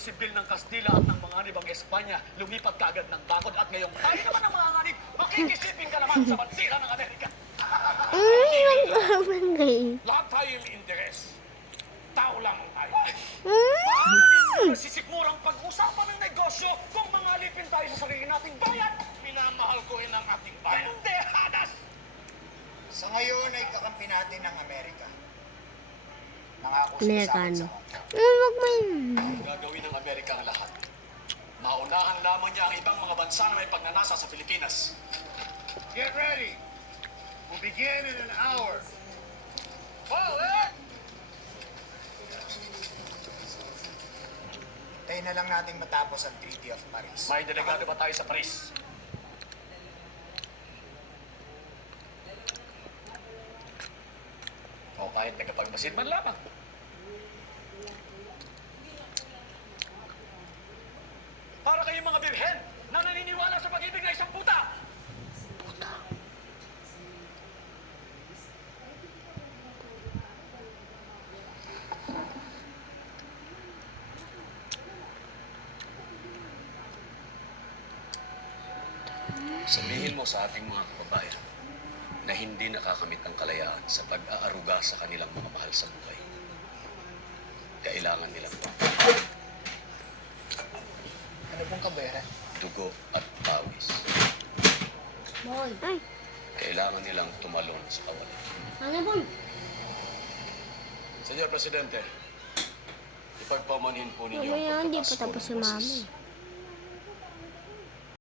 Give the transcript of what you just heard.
sibil ng Kastila at ng mga anibang Espanya, lumipat ka agad ng bakod at ngayong tayo naman ang mga anib, makikisipin ka naman sa bansira ng Amerika. Lahat tayo may interes. Tao lamang tayo. Paano ninyo nasisigurang pag-usapan ng negosyo kung mga alipin tayo sa sarili nating bayan? Minamahal ko rin ang ating bayan. Hindi, hadas! Sa ngayon ay kakampi natin ng Amerika. Nangako sila sa akin sa Hong Kong. Gagawin ng Amerika ang lahat. Maunahan lamang niya ang ibang mga bansa na may pagnanasa sa Pilipinas. Get ready. We'll begin in an hour. Tayo na lang natin matapos ang Treaty of Paris. May delegado ba tayo sa Paris? O kahit tagapagmasid man lamang. Para kayong mga birhen na naniniwala sa pag-ibig na isang puta! Sabihin mo sa ating mga kababayan na hindi nakakamit ang kalayaan sa pag-aaruga sa kanilang mga mahal sa buhay. Kailangan nilang Ano pong kabera? dugo at pawis. Boy. Kailangan nilang tumalon sa kawalan. Ano, boy? Senyor Presidente, ipagpamanhin po ninyo Mamaya, ang hindi pa pagpapasko tapos si ng Mami. basis